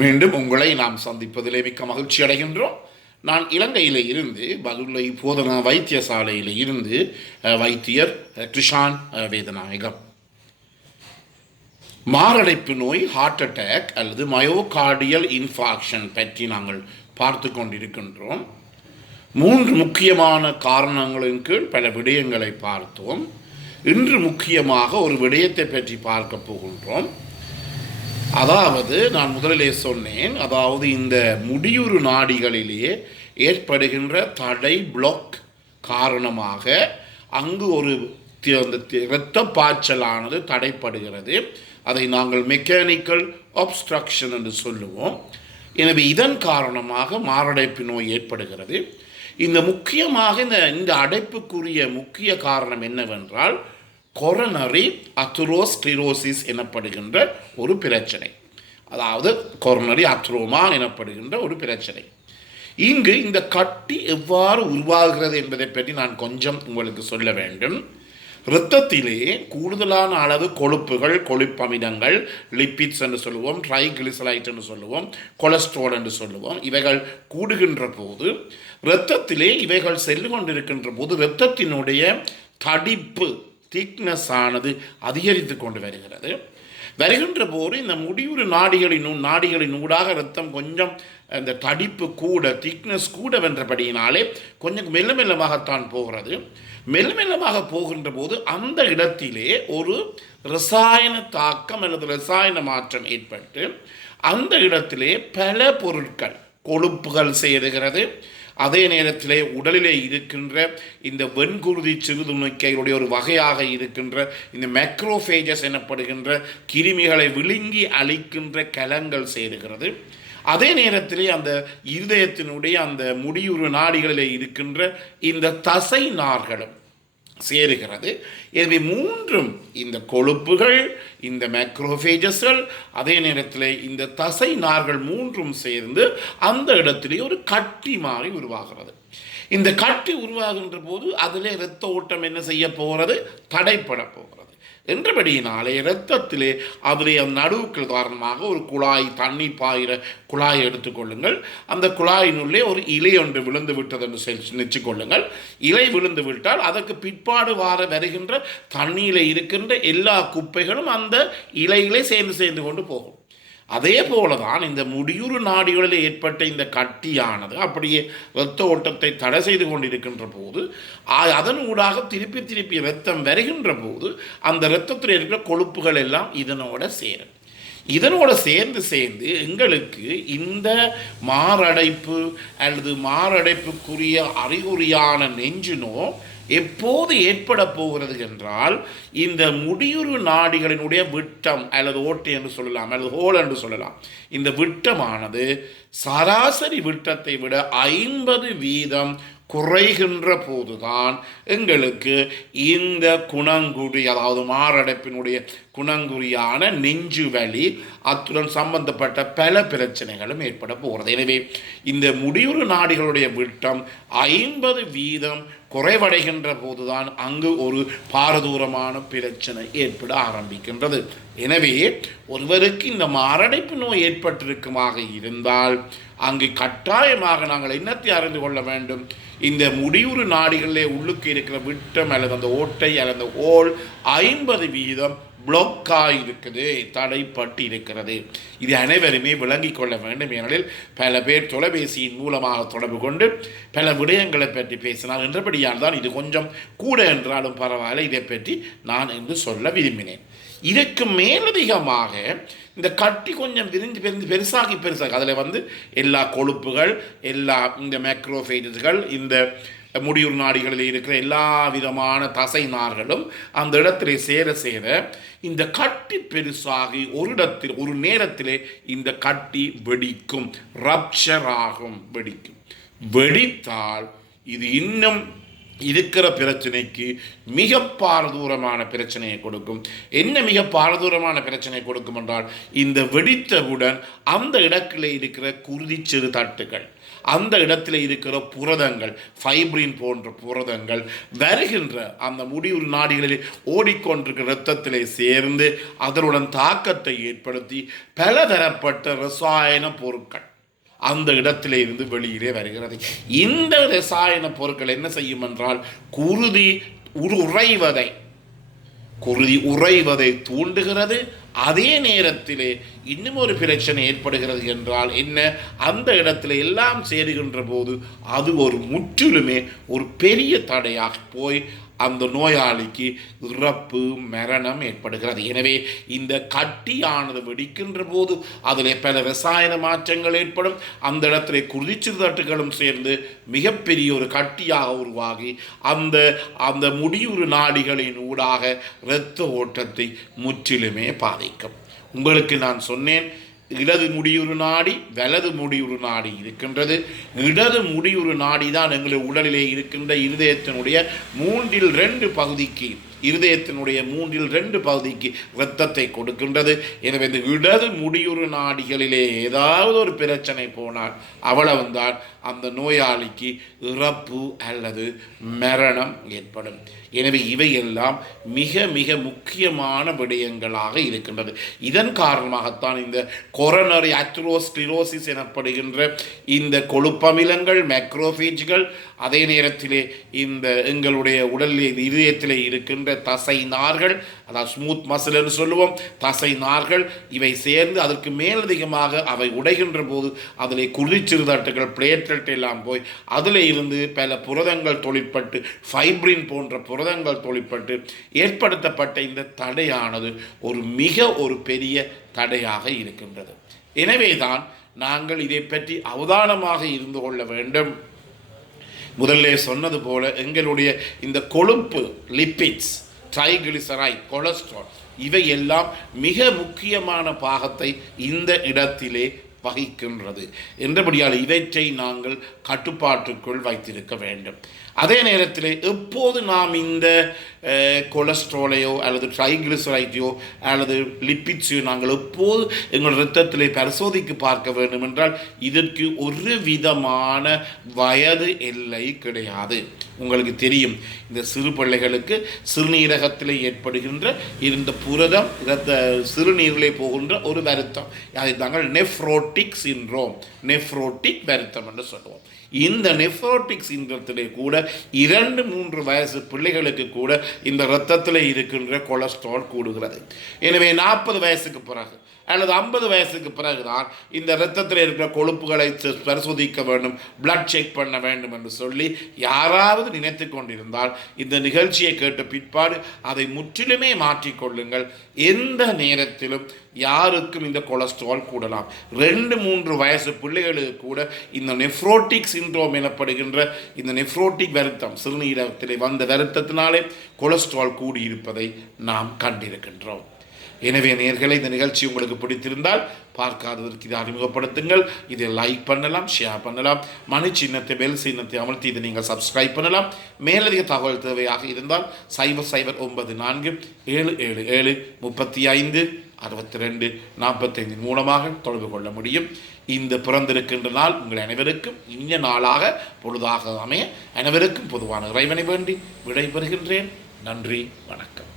மீண்டும் உங்களை நாம் சந்திப்பதிலே மிக்க மகிழ்ச்சி அடைகின்றோம். நான் இலங்கையில் இருந்து பதுளை போதனா வைத்தியசாலையில் இருந்து வைத்தியர் கிருஷான் வேதநாயகம். மாரடைப்பு நோய், ஹார்ட் அட்டாக் அல்லது மயோகார்டியல் இன்ஃபாக்ஷன் பற்றி நாங்கள் பார்த்து கொண்டிருக்கின்றோம். 3 முக்கியமான காரணங்களின் கீழ் பல விடயங்களை பார்த்தோம். இன்று முக்கியமாக ஒரு விடயத்தை பற்றி பார்க்க போகின்றோம். அதாவது நான் முதலிலே சொன்னேன், அதாவது இந்த முடியுறு நாடிகளிலேயே ஏற்படுகின்ற தடை பிளாக் காரணமாக அங்கு ஒரு இரத்த பாய்ச்சலானது தடைப்படுகிறது. அதை நாங்கள் மெக்கானிக்கல் ஆப்ஸ்ட்ரக்ஷன் என்று சொல்லுவோம். எனவே இதன் காரணமாக மாரடைப்பு நோய் ஏற்படுகிறது. இந்த முக்கியமாக இந்த அடைப்புக்குரிய முக்கிய காரணம் என்னவென்றால் கொரோனரி அத்ரோஸ்க்ளிரோசிஸ் எனப்படுகின்ற ஒரு பிரச்சனை, அதாவது கொரோனரி அத்ரோமா எனப்படுகின்ற ஒரு பிரச்சனை. இங்கு இந்த கட்டி எவ்வாறு உருவாகிறது என்பதை பற்றி நான் கொஞ்சம் உங்களுக்கு சொல்ல வேண்டும். இரத்தத்திலே கூடுதலான அளவு கொழுப்புகள், கொழுப்பமிலங்கள், லிப்பிட்ஸ் என்று சொல்லுவோம், ட்ரைகிளிசரைட் என்று சொல்லுவோம், கொலஸ்ட்ரால் என்று சொல்லுவோம், இவைகள் கூடுகின்ற போது இரத்தத்திலே இவைகள் சென்று கொண்டிருக்கின்ற போது இரத்தத்தினுடைய தடிப்பு திக்னஸ் ஆனது அதிகரித்து கொண்டு வருகின்ற போது இந்த முடிவுறு நாடிகளின் ஊடாக இரத்தம் கொஞ்சம் அந்த தடிப்பு கூட, திக்னஸ் கூட வென்றபடியினாலே கொஞ்சம் மெல்ல மெல்லமாகத்தான் போகிறது. மெல்ல மெல்லமாக போகின்ற போது அந்த இடத்திலே ஒரு ரசாயன தாக்கம் அல்லது ரசாயன மாற்றம் ஏற்பட்டு அந்த இடத்திலே பல பொருட்கள், கொழுப்புகள் சேருகிறது. அதே நேரத்திலே உடலிலே இருக்கின்ற இந்த வெண்குருதி சிறுதுணிக்கைகளுடைய ஒரு வகையாக இருக்கின்ற இந்த மேக்ரோஃபேஜஸ் எனப்படுகின்ற கிருமிகளை விழுங்கி அழிக்கின்ற கலங்கள் சேருகிறது. அதே நேரத்திலே அந்த இருதயத்தினுடைய அந்த முடியுறு நாடிகளிலே இருக்கின்ற இந்த தசை நார்களும் சேருகிறது. எனவே 3ம், இந்த கொழுப்புகள், இந்த மேக்ரோஃபேஜஸ்கள், அதே நேரத்தில் இந்த தசை நார்கள் 3ம் சேர்ந்து அந்த இடத்திலே ஒரு கட்டி மாறி உருவாகிறது. இந்த கட்டி உருவாகின்ற போது அதிலே இரத்த ஓட்டம் என்ன செய்ய போகிறது? தடைப்பட போகிறது. என்றபடியினாலே இரத்தத்திலே அதிலே நடுவுக்கள் காரணமாக ஒரு குழாய், தண்ணி பாயிற குழாயை எடுத்துக்கொள்ளுங்கள். அந்த குழாயினுள்ளே ஒரு இலை ஒன்று விழுந்து விட்டது என்று நினைச்சுக்கொள்ளுங்கள். இலை விழுந்து விட்டால் அதற்கு பிற்பாடு வருகின்ற தண்ணியில் இருக்கின்ற எல்லா குப்பைகளும் அந்த இலையிலே சேர்ந்து கொண்டு போகும். அதே போல தான் இந்த முடியுறு நாடிகளில் ஏற்பட்ட இந்த கட்டியானது அப்படியே இரத்த ஓட்டத்தை தடை செய்து கொண்டிருக்கின்ற போது அதன் ஊடாக திருப்பி இரத்தம் வருகின்ற போது அந்த இரத்தத்தில் இருக்கிற கொழுப்புகள் எல்லாம் இதனோட சேர்ந்து எங்களுக்கு இந்த மாரடைப்பு அல்லது மாரடைப்புக்குரிய அறிகுறியான நெஞ்சினோ எப்போது ஏற்பட போகிறது என்றால் இந்த முடியுறு நாடிகளினுடைய விட்டம் அல்லது ஓட்டை என்று சொல்லலாம், அல்லது ஹோல் என்று சொல்லலாம். இந்த விட்டமானது சராசரி விட்டத்தை விட 50% குறைகின்ற போதுதான் எங்களுக்கு இந்த குணங்குறி, அதாவது மாரடைப்பினுடைய குணங்குறியான நெஞ்சு வலி, அத்துடன் சம்பந்தப்பட்ட பல பிரச்சனைகளும் ஏற்பட போகிறது. எனவே இந்த முடியுறு நாடிகளுடைய விட்டம் 50% குறைவடைகின்ற போதுதான் அங்கு ஒரு பாரதூரமான பிரச்சனை ஏற்பட ஆரம்பிக்கின்றது. எனவே ஒருவருக்கு இந்த மாரடைப்பு நோய் ஏற்பட்டிருக்குமாக இருந்தால் அங்கு கட்டாயமாக நாங்கள் என்னத்தை அறிந்து கொள்ள வேண்டும்? இந்த முடியுறு நாடிகளிலே உள்ளுக்கு இருக்கிற விட்டம் அல்லது அந்த ஓட்டை அல்லது அந்த ஓல் 50% பிளாக்காக இருக்குது, தடைப்பட்டு இருக்கிறது. இது அனைவருமே விளங்கி கொள்ள வேண்டும். ஏனெனில் பல பேர் தொலைபேசியின் மூலமாக தொடர்பு கொண்டு பல விடயங்களை பற்றி பேசினார். என்றபடியால் தான் இது கொஞ்சம் கூட என்றாலும் பரவாயில்ல, இதை பற்றி நான் என்று சொல்ல விரும்பினேன். இதற்கு மேலதிகமாக இந்த கட்டி கொஞ்சம் பெருசாகி அதில் எல்லா கொழுப்புகள், எல்லா இந்த மேக்ரோஃபேஜஸ்கள், இந்த முடியுறு நாடிகளில் இருக்கிற எல்லா விதமான தசை நார்களும் அந்த இடத்திலே சேர இந்த கட்டி பெருசாகி ஒரு நேரத்திலே இந்த கட்டி வெடிக்கும், ரப்சர் ஆகும், வெடித்தால் இது இன்னும் இருக்கிற பிரச்சனைக்கு மிக பாரதூரமான பிரச்சனையை கொடுக்கும். என்ன மிக பாரதூரமான பிரச்சனை கொடுக்கும் என்றால் இந்த வெடித்தவுடன் அந்த இடத்திலே இருக்கிற குருதி சிறு தட்டுகள், அந்த இடத்துல இருக்கிற புரதங்கள், ஃபைப்ரின் போன்ற புரதங்கள் வருகின்ற அந்த முடிவுறு நாடிகளில் ஓடிக்கொண்டிருக்கிற இரத்தத்திலே சேர்ந்து அதனுடன் தாக்கத்தை ஏற்படுத்தி பலதரப்பட்ட ரசாயன பொருட்கள் அந்த இடத்திலே இருந்து வெளியிலே வருகிறது. இந்த ரசாயன பொருட்கள் என்ன செய்யும் என்றால் குருதி உறைவதை தூண்டுகிறது. அதே நேரத்திலே இன்னும் ஒரு பிரச்சனை ஏற்படுகிறது என்றால் என்ன, அந்த இடத்துல எல்லாம் சேருகின்ற போது அது ஒரு முற்றிலுமே ஒரு பெரிய தடையாக போய் அந்த நோயாளிக்கு இறப்பு, மரணம் ஏற்படுகிறது. எனவே இந்த கட்டியானது வெடிக்கின்ற போது அதில் பல ரசாயன மாற்றங்கள் ஏற்படும். அந்த இடத்துல குருதிச்சிறுதட்டுகளும் சேர்ந்து மிகப்பெரிய ஒரு கட்டியாக உருவாகி அந்த முடிவுறு நாடிகளின் ஊடாக இரத்த ஓட்டத்தை முற்றிலுமே பாதிக்கும். உங்களுக்கு நான் சொன்னேன், இடது முடியுறு நாடி, வலது முடியுறு நாடி இருக்கின்றது. இடது முடியுறு நாடி தான் எங்களுடைய உடலிலே இருக்கின்ற இருதயத்தினுடைய 2/3 பகுதிக்கு இருதயத்தினுடைய 2/3 பகுதிக்கு இரத்தத்தை கொடுக்கின்றது. எனவே இந்த இடது முடியுறு நாடிகளிலே ஏதாவது ஒரு பிரச்சனை போனால் அவ்வளவுதான் அந்த நோயாளிக்கு இறப்பு அல்லது மரணம் ஏற்படும். எனவே இவையெல்லாம் மிக மிக முக்கியமான விடயங்களாக இருக்கின்றது. இதன் காரணமாகத்தான் இந்த கொரோனரி அத்ரோஸ்க்ளிரோசிஸ் எனப்படுகின்ற இந்த கொழுப்பமிலங்கள், மேக்ரோஃபேஜ்கள், அதே நேரத்திலே இந்த எங்களுடைய உடலில் இதயத்திலே இருக்கின்ற தசை நார்கள், அதாவது ஸ்மூத் மசில் என்று சொல்லுவோம், தசை நார்கள், இவை சேர்ந்து அதற்கு மேலதிகமாக அவை உடைகின்ற போது அதிலே குருதிச்சிறுதட்டுகள், பிளேட்லெட் எல்லாம் போய் அதில் இருந்து பல புரதங்கள் தொழிற்பட்டு, ஃபைப்ரின் போன்ற புரதங்கள் தொழிற்பட்டு ஏற்படுத்தப்பட்ட இந்த தடையானது ஒரு பெரிய தடையாக இருக்கின்றது. எனவேதான் நாங்கள் இதை பற்றி அவதானமாக இருந்து கொள்ள வேண்டும். முதல்ல சொன்னது போல எங்களுடைய இந்த கொழுப்பு, லிப்பிட்ஸ், ட்ரைகிளிசரைட், கொலஸ்ட்ரால், இவையெல்லாம் மிக முக்கியமான பாகத்தை இந்த இடத்திலே வகிக்கின்றது. என்றபடியால் இவற்றை நாங்கள் கட்டுப்பாட்டுக்குள் வைத்திருக்க வேண்டும். அதே நேரத்தில் எப்போது நாம் இந்த கொலஸ்ட்ராலையோ அல்லது ட்ரைகிளிசரைடையோ அல்லது லிப்பிட்ஸையோ நாங்கள் எப்போது எங்கள் இரத்தத்திலே பரிசோதித்து பார்க்க வேண்டும் என்றால் இதற்கு ஒரு விதமான வயது எல்லை கிடையாது. உங்களுக்கு தெரியும், இந்த சிறு பிள்ளைகளுக்கு சிறுநீரகத்தில் ஏற்படுகின்ற இந்த புரதம் சிறுநீரிலே போகின்ற ஒரு வருத்தம், அதை நாங்கள் நெஃப்ரோட்டிக் சிண்ட்ரோம், நெஃப்ரோட்டிக் வருத்தம் என்று சொல்லுவோம். இந்த நெஃப்ரோட்டிக் சிண்ட்ரத்திலே கூட 2-3 வயசு பிள்ளைகளுக்கு கூட இந்த இரத்தத்தில் இருக்கின்ற கொலஸ்ட்ரால் கூடுகிறது. எனவே 40 வயசுக்கு பிறகு அல்லது 50 வயசுக்கு பிறகுதான் இந்த இரத்தத்தில் இருக்கிற கொழுப்புகளை பரிசோதிக்க வேண்டும், பிளட் செக் பண்ண வேண்டும் என்று சொல்லி யாராவது நினைத்து கொண்டிருந்தால் இந்த நிகழ்ச்சியை கேட்ட பிற்பாடு அதை முற்றிலுமே மாற்றிக்கொள்ளுங்கள். எந்த நேரத்திலும் யாருக்கும் இந்த கொலஸ்ட்ரால் கூடலாம். 2-3 வயசு பிள்ளைகளுக்கு கூட இந்த நெஃப்ரோட்டிக் சிண்ட்ரோம் எனப்படுகின்ற இந்த நெஃப்ரோட்டிக் வருத்தம், சிறுநீரகத்திலே வந்த வருத்தத்தினாலே கொலஸ்ட்ரால் கூடியிருப்பதை நாம் கண்டிருக்கின்றோம். எனவே நேயர்களே, இந்த நிகழ்ச்சி உங்களுக்கு பிடித்திருந்தால் பார்க்காததற்கு இதை அறிமுகப்படுத்துங்கள். இதை லைக் பண்ணலாம், ஷேர் பண்ணலாம், மணி சின்னத்தை, பெல் சின்னத்தை அமர்த்தி இதை நீங்கள் சப்ஸ்கிரைப் பண்ணலாம். மேலதிக தகவல் தேவையாக இருந்தால் 0094 777 35 62 45 மூலமாக தொடர்பு கொள்ள முடியும். இந்த பிறந்திருக்கின்ற நாள் உங்கள் அனைவருக்கும் இனிய நாளாக, பொழுதாக அமைய அனைவருக்கும் பொதுவான இறைவனை வேண்டி விடைபெறுகின்றேன். நன்றி, வணக்கம்.